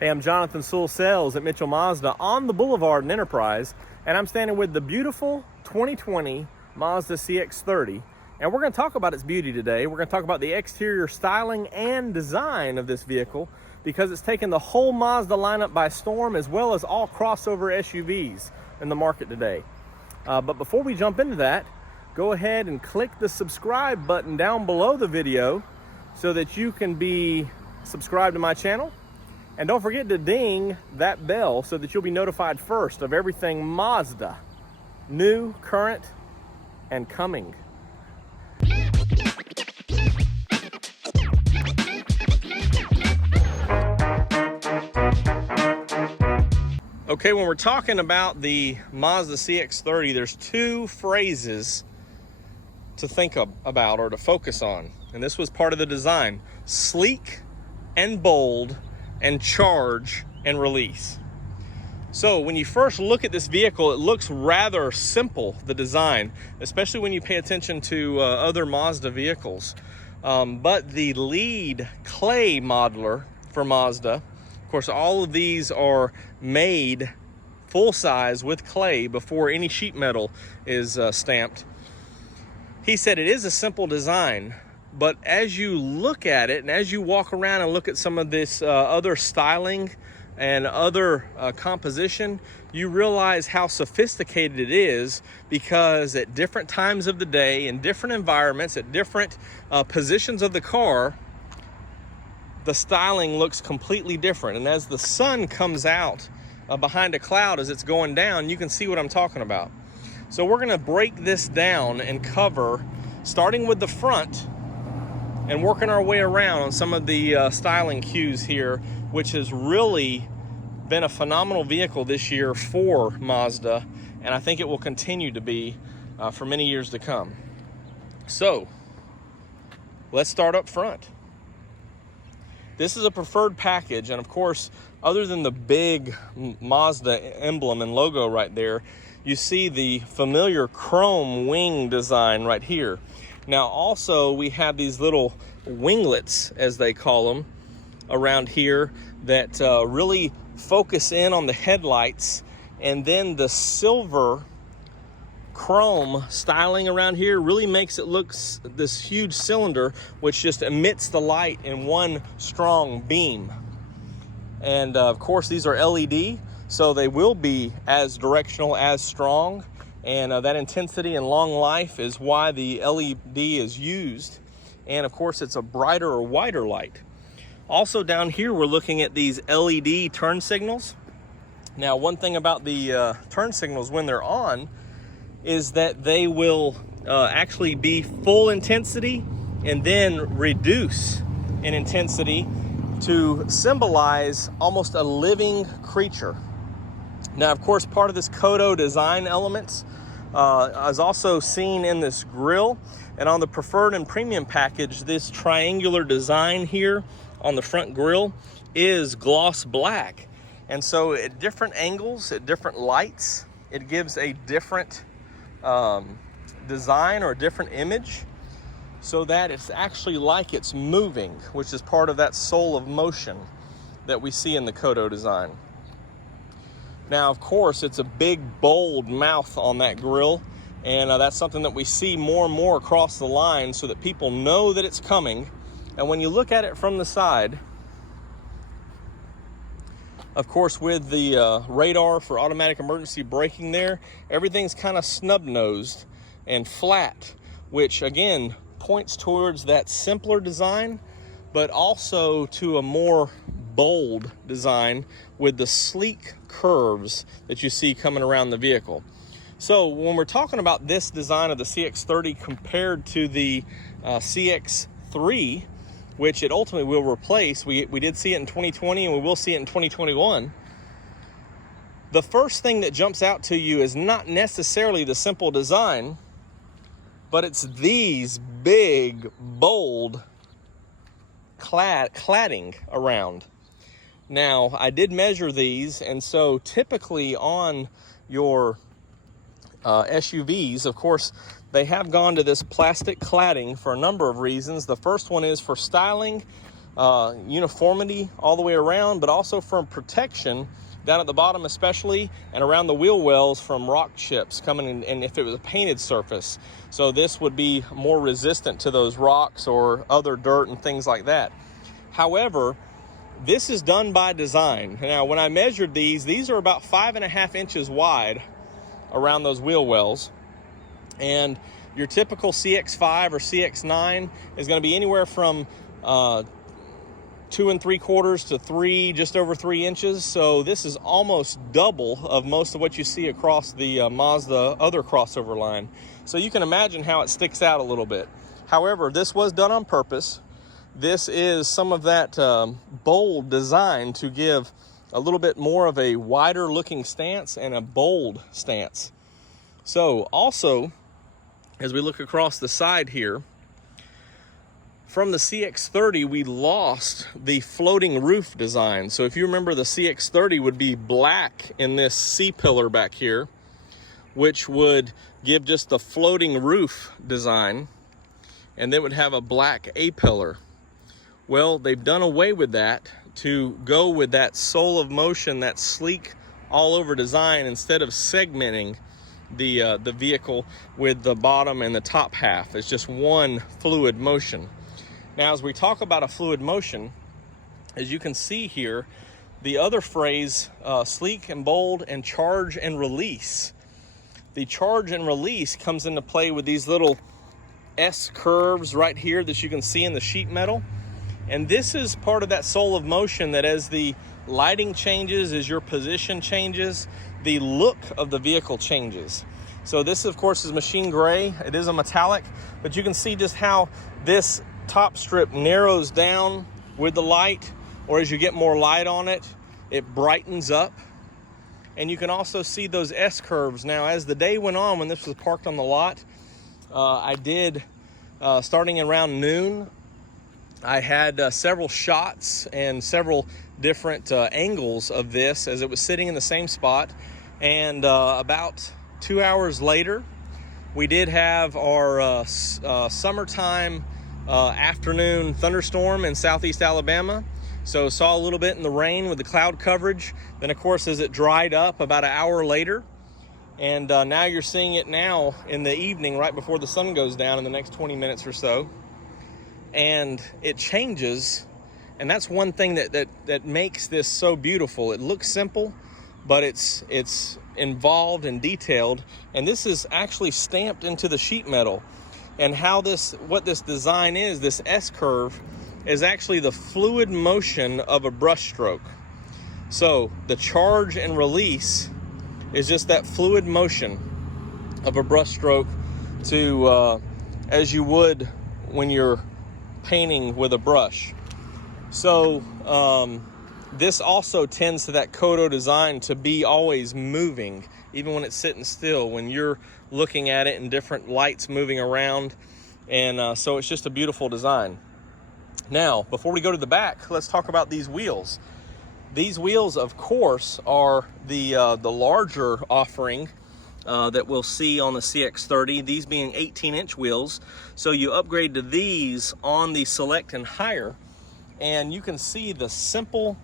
Hey, I'm Jonathan Sewell Sales at Mitchell Mazda on the Boulevard in Enterprise, and I'm standing with the beautiful 2020 Mazda CX-30. And we're going to talk about its beauty today. We're going to talk about the exterior styling and design of this vehicle because it's taken the whole Mazda lineup by storm, as well as all crossover SUVs in the market today. But before we jump into that, go ahead and click the subscribe button down below the video so that you can be subscribed to my channel. And don't forget to ding that bell so that you'll be notified first of everything Mazda, new, current, and coming. Okay, when we're talking about the Mazda CX-30, there's two phrases to think about or to focus on. And this was part of the design: sleek and bold, and charge and release. So when you first look at this vehicle, it looks rather simple, the design, especially when you pay attention to other Mazda vehicles. But the lead clay modeler for Mazda, of course, all of these are made full size with clay before any sheet metal is stamped. He said it is a simple design, but as you look at it and as you walk around and look at some of this other styling and other composition, you realize how sophisticated it is, because at different times of the day, in different environments, at different positions of the car, the styling looks completely different. And as the sun comes out behind a cloud as it's going down, you can see what I'm talking about. So we're going to break this down and cover, starting with the front and working our way around on some of the styling cues here, which has really been a phenomenal vehicle this year for Mazda, and I think it will continue to be for many years to come. So let's start up front. This is a preferred package, and of course, other than the big Mazda emblem and logo right there, you see the familiar chrome wing design right here. Now also we have these little winglets, as they call them, around here that really focus in on the headlights, and then the silver chrome styling around here really makes it look this huge cylinder which just emits the light in one strong beam. And of course these are LED, so they will be as directional, as strong, and that intensity and long life is why the LED is used. And of course it's a brighter or wider light. Also down here we're looking at these LED turn signals. Now one thing about the turn signals when they're on is that they will actually be full intensity and then reduce in intensity to symbolize almost a living creature. Now, of course, part of this Kodo design elements is also seen in this grille. And on the preferred and premium package, this triangular design here on the front grille is gloss black. And so at different angles, at different lights, it gives a different design or a different image, so that it's actually like it's moving, which is part of that soul of motion that we see in the Kodo design. Now, of course, it's a big, bold mouth on that grille, and that's something that we see more and more across the line so that people know that it's coming. And when you look at it from the side, of course, with the radar for automatic emergency braking there, everything's kind of snub-nosed and flat, which again points towards that simpler design, but also to a more bold design with the sleek curves that you see coming around the vehicle. So when we're talking about this design of the CX-30 compared to the CX-3, which it ultimately will replace, we did see it in 2020 and we will see it in 2021, the first thing that jumps out to you is not necessarily the simple design, but it's these big, bold cladding around. Now, I did measure these, and so typically on your SUVs, of course, they have gone to this plastic cladding for a number of reasons. The first one is for styling. uniformity all the way around, but also from protection down at the bottom especially, and around the wheel wells from rock chips coming in, and if it was a painted surface. So this would be more resistant to those rocks or other dirt and things like that. However, this is done by design. Now, when I measured these are about 5.5 inches wide around those wheel wells. And your typical CX-5 or CX-9 is going to be anywhere from 2 3/4 to 3, just over 3 inches. So this is almost double of most of what you see across the Mazda other crossover line. So you can imagine how it sticks out a little bit. However, this was done on purpose. This is some of that bold design to give a little bit more of a wider looking stance and a bold stance. So also, as we look across the side here, from the CX-30, we lost the floating roof design. So if you remember, the CX-30 would be black in this C-pillar back here, which would give just the floating roof design, and then would have a black A-pillar. Well, they've done away with that to go with that soul of motion, that sleek all over design, instead of segmenting the vehicle with the bottom and the top half. It's just one fluid motion. Now, as we talk about a fluid motion, as you can see here, the other phrase, sleek and bold and charge and release. The charge and release comes into play with these little S curves right here that you can see in the sheet metal. And this is part of that soul of motion, that as the lighting changes, as your position changes, the look of the vehicle changes. So this, of course, is machine gray. It is a metallic, but you can see just how this top strip narrows down with the light, or as you get more light on it, it brightens up. And you can also see those S curves. Now, as the day went on, when this was parked on the lot, I did, starting around noon, I had several shots and several different angles of this as it was sitting in the same spot. And about 2 hours later, we did have our summertime afternoon thunderstorm in southeast Alabama. So saw a little bit in the rain with the cloud coverage. Then, of course, as it dried up about an hour later, and now you're seeing it now in the evening right before the sun goes down in the next 20 minutes or so. And it changes, and that's one thing that makes this so beautiful. It looks simple, but it's involved and detailed, and this is actually stamped into the sheet metal. And what this design is, this S curve, is actually the fluid motion of a brush stroke. So the charge and release is just that fluid motion of a brush stroke to as you would when you're painting with a brush. So this also tends to that Kodo design to be always moving, even when it's sitting still, when you're looking at it and different lights moving around. And so it's just a beautiful design. Now, before we go to the back, let's talk about these wheels. These wheels, of course, are the larger offering that we'll see on the CX-30, these being 18-inch wheels. So you upgrade to these on the Select and higher, and you can see the simple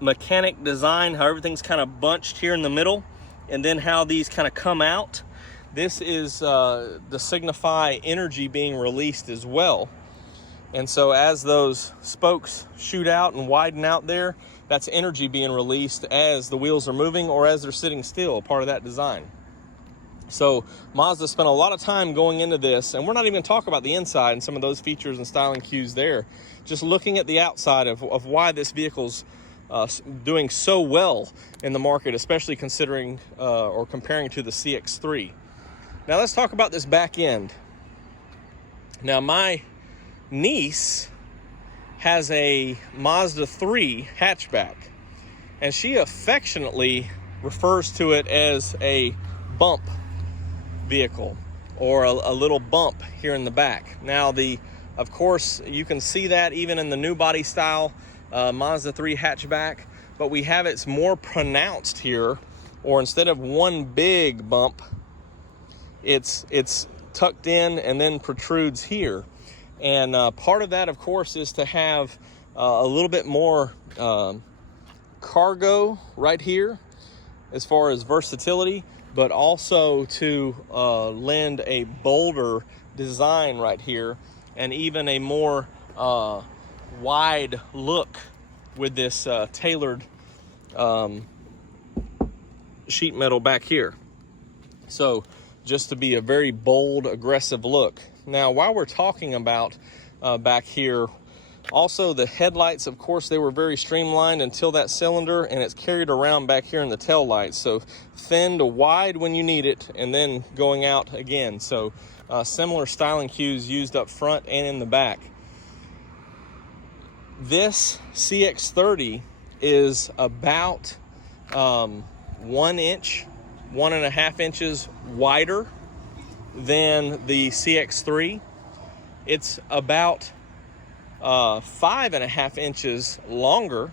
mechanic design, how everything's kind of bunched here in the middle, and then how these kind of come out. This is to signify energy being released as well. And so as those spokes shoot out and widen out there, that's energy being released as the wheels are moving or as they're sitting still, part of that design. So Mazda spent a lot of time going into this, and we're not even going to talk about the inside and some of those features and styling cues there. Just looking at the outside of why this vehicle's doing so well in the market, especially considering or comparing to the CX-3. Now let's talk about this back end. Now my niece has a Mazda 3 hatchback, and she affectionately refers to it as a bump vehicle, or a little bump here in the back. Now of course you can see that even in the new body style Mazda 3 hatchback, but we have it's more pronounced here, or instead of one big bump, it's tucked in and then protrudes here. And part of that, of course, is to have a little bit more cargo right here as far as versatility, but also to lend a bolder design right here, and even a more wide look with this tailored sheet metal back here. So just to be a very bold, aggressive look. Now, while we're talking about back here, also the headlights, of course, they were very streamlined until that cylinder, and it's carried around back here in the tail lights. So thin to wide when you need it, and then going out again. So similar styling cues used up front and in the back. This CX-30 is about 1 inch, 1.5 inches wider than the CX-3. It's about 5.5 inches longer,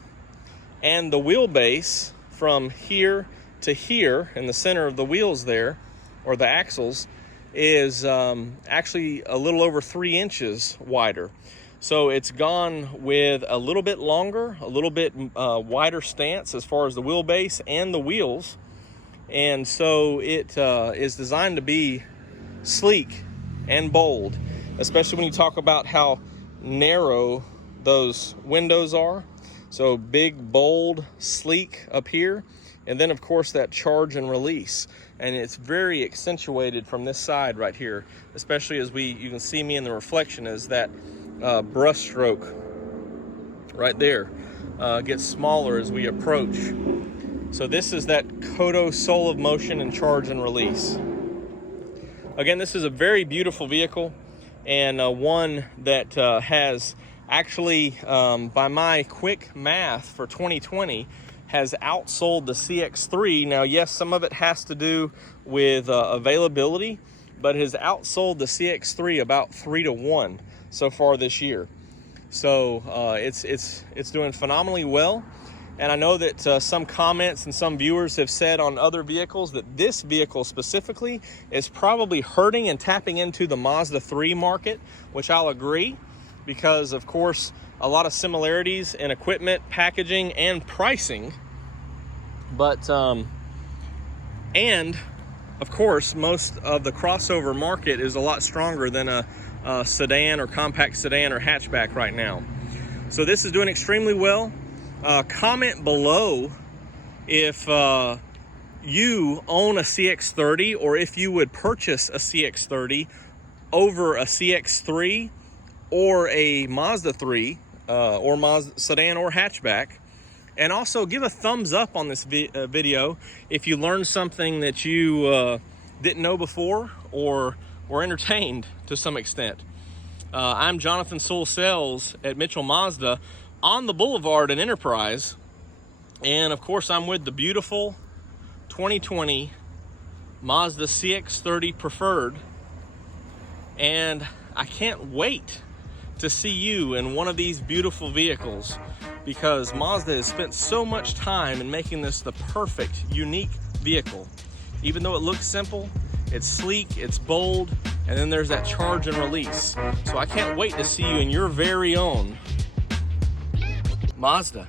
and the wheelbase from here to here in the center of the wheels there, or the axles, is actually a little over 3 inches wider. So it's gone with a little bit longer, a little bit wider stance as far as the wheelbase and the wheels. And so it is designed to be sleek and bold, especially when you talk about how narrow those windows are. So big, bold, sleek up here, and then of course that charge and release, and it's very accentuated from this side right here, especially as you can see me in the reflection, as that brush stroke right there gets smaller as we approach. So this is that Kodo soul of motion and charge and release. Again, this is a very beautiful vehicle, and one that has actually, by my quick math for 2020, has outsold the CX-3. Now, yes, some of it has to do with availability, but has outsold the CX-3 about 3-to-1 so far this year. So it's doing phenomenally well. And I know that some comments and some viewers have said on other vehicles that this vehicle specifically is probably hurting and tapping into the Mazda 3 market, which I'll agree, because of course a lot of similarities in equipment, packaging, and pricing. But and of course most of the crossover market is a lot stronger than a sedan or compact sedan or hatchback right now. So this is doing extremely well. Comment below if you own a CX-30, or if you would purchase a CX-30 over a CX-3 or a Mazda 3 or Mazda sedan or hatchback. And also give a thumbs up on this video if you learned something that you didn't know before, or were entertained to some extent. I'm Jonathan Sewell Sales at Mitchell Mazda on the Boulevard in Enterprise, and of course I'm with the beautiful 2020 Mazda CX-30 Preferred, and I can't wait to see you in one of these beautiful vehicles, because Mazda has spent so much time in making this the perfect, unique vehicle. Even though it looks simple, it's sleek, it's bold, and then there's that charge and release. So I can't wait to see you in your very own Mazda.